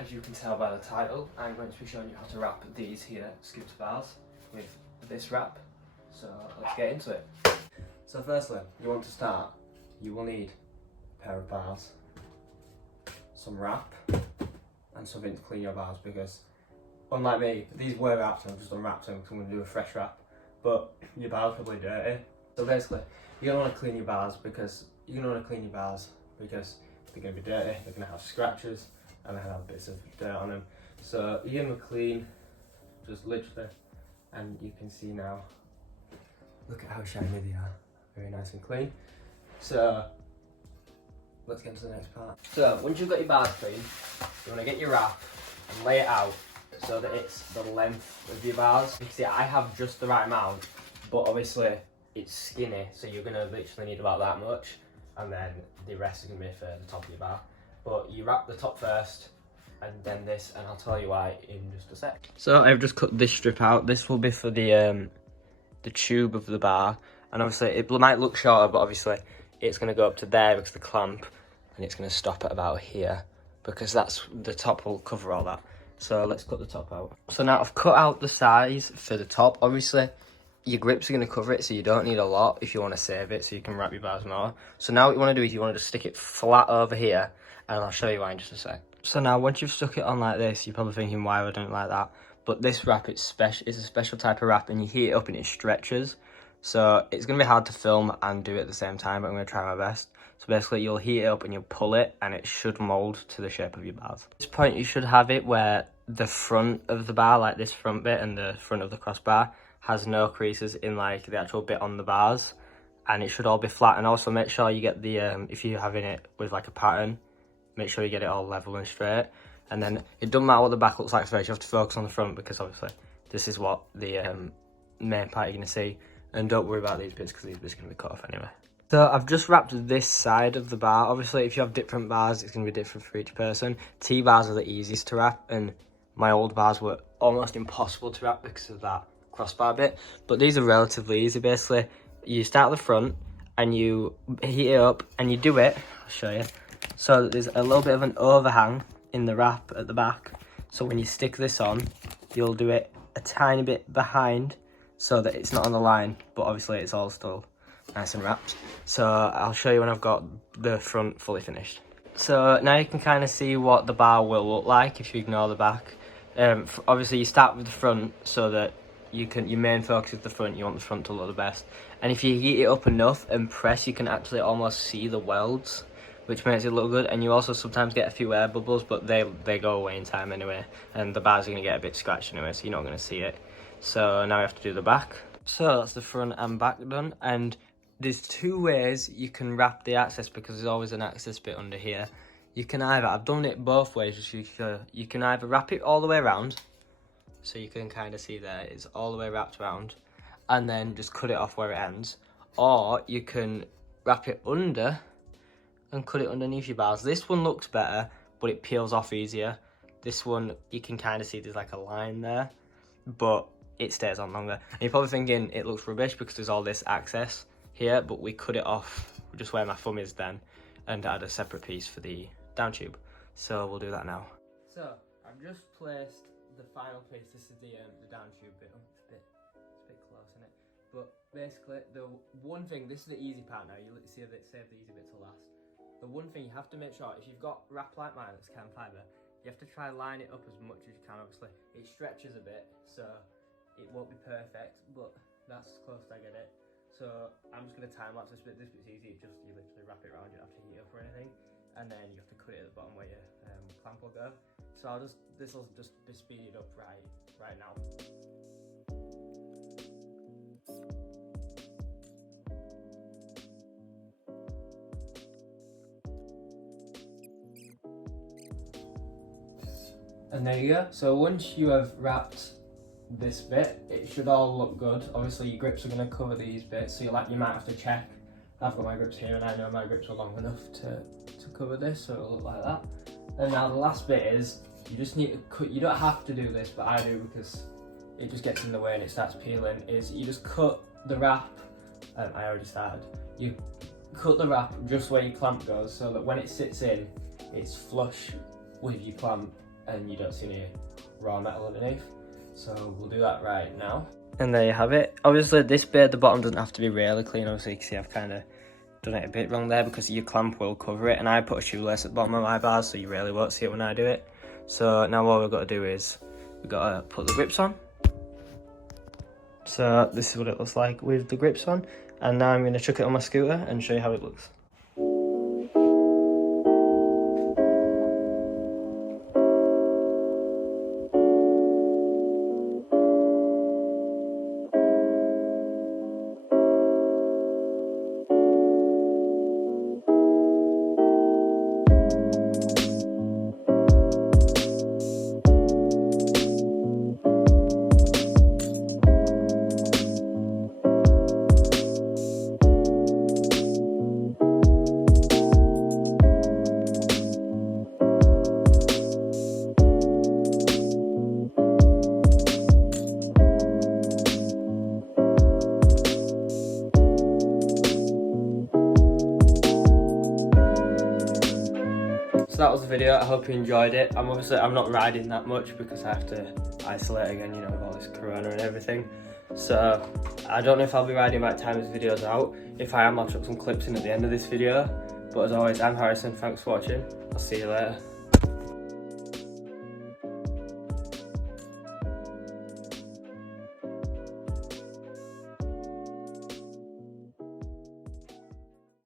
As you can tell by the title, I'm going to be showing you how to wrap these here scooter bars with this wrap. So let's get into it. So firstly, you want to start, you will need a pair of bars, some wrap, and something to clean your bars, because unlike me, these were wrapped and I've just unwrapped them because I'm going to do a fresh wrap, but your bars are probably dirty. So basically, you're going to want to clean your bars because they're going to be dirty, they're going to have scratches, and they have bits of dirt on them. So you're going to clean, just literally, and you can see now, look at how shiny they are, very nice and clean. So let's get into the next part. So once you've got your bars clean, you want to get your wrap and lay it out so that it's the length of your bars. You can see I have just the right amount, but obviously it's skinny, so you're going to literally need about that much, and then the rest is going to be for the top of your bar. But you wrap the top first, and then this, and I'll tell you why in just a sec. So I've just cut this strip out. This will be for the tube of the bar, and obviously it might look shorter, but obviously it's going to go up to there because the clamp, and it's going to stop at about here, because that's the top will cover all that. So let's cut the top out. So now I've cut out the size for the top. Obviously your grips are going to cover it, so you don't need a lot if you want to save it, so you can wrap your bars more. So now what you want to do is you want to just stick it flat over here, and I'll show you why in just a sec. So now once you've stuck it on like this, you're probably thinking, why would I do it like that? But this wrap, it's a special type of wrap, and you heat it up and it stretches. So it's going to be hard to film and do it at the same time, but I'm going to try my best. So basically you'll heat it up and you'll pull it, and it should mould to the shape of your bars. At this point you should have it where the front of the bar, like this front bit and the front of the crossbar, has no creases in like the actual bit on the bars, and it should all be flat. And also make sure you get the, if you're having it with like a pattern, make sure you get it all level and straight. And then it doesn't matter what the back looks like first, you have to focus on the front, because obviously this is what the main part you're going to see. And don't worry about these bits, because these bits are going to be cut off anyway. So I've just wrapped this side of the bar. Obviously if you have different bars, it's going to be different for each person. T-bars are the easiest to wrap, and my old bars were almost impossible to wrap because of that crossbar bit. But these are relatively easy. Basically you start at the front and you heat it up, and you do it, I'll show you, so that there's a little bit of an overhang in the wrap at the back. So when you stick this on, you'll do it a tiny bit behind so that it's not on the line, but obviously it's all still nice and wrapped. So I'll show you when I've got the front fully finished. So now you can kind of see what the bar will look like if you ignore the back. Obviously you start with the front so that your main focus is the front. You want the front to look the best, and if you heat it up enough and press, you can actually almost see the welds, which makes it look good. And you also sometimes get a few air bubbles, but they go away in time anyway, and the bars are going to get a bit scratched anyway, so you're not going to see it. So now we have to do the back. So that's the front and back done, and there's two ways you can wrap the access, because there's always an access bit under here. You can either, I've done it both ways, just you can either wrap it all the way around, so you can kind of see there, it's all the way wrapped around, and then just cut it off where it ends. Or you can wrap it under and cut it underneath your bars. This one looks better, but it peels off easier. This one, you can kind of see there's like a line there, but it stays on longer. And you're probably thinking it looks rubbish because there's all this access here, but we cut it off just where my thumb is then, and add a separate piece for the down tube. So we'll do that now. So I've just placed the final piece. This is the down tube bit. It's a bit close, isn't it? But basically the one thing, this is the easy part now, you see that save the easy bit to last. The one thing you have to make sure, if you've got wrap like mine that's carbon fibre, you have to try and line it up as much as you can. Obviously it stretches a bit, so it won't be perfect, but that's as close as I get it. So I'm just going to time lapse this bit. This bit's easy, you literally wrap it around, you don't have to heat it up or anything, and then you have to cut it at the bottom where your clamp will go. So this will just be speeded up right now. And there you go. So once you have wrapped this bit, it should all look good. Obviously your grips are going to cover these bits, so you might have to check. I've got my grips here, and I know my grips are long enough to cover this, so it'll look like that. And now the last bit is, you just need to cut. You don't have to do this, but I do because it just gets in the way and it starts peeling. Is you just cut the wrap. I already started. You cut the wrap just where your clamp goes, so that when it sits in, it's flush with your clamp, and you don't see any raw metal underneath. So we'll do that right now. And there you have it. Obviously this bit at the bottom doesn't have to be really clean. Obviously you can see I've kind of done it a bit wrong there because your clamp will cover it, and I put a shoelace at the bottom of my bars so you really won't see it when I do it. So now what we've got to do is we've got to put the grips on. So this is what it looks like with the grips on, and now I'm going to chuck it on my scooter and show you how it looks. So that was the video. I hope you enjoyed it. I'm not riding that much because I have to isolate again, you know, with all this corona and everything. So I don't know if I'll be riding by the time this video's out. If I am, I'll chuck some clips in at the end of this video. But as always, I'm Harrison. Thanks for watching. I'll see you later.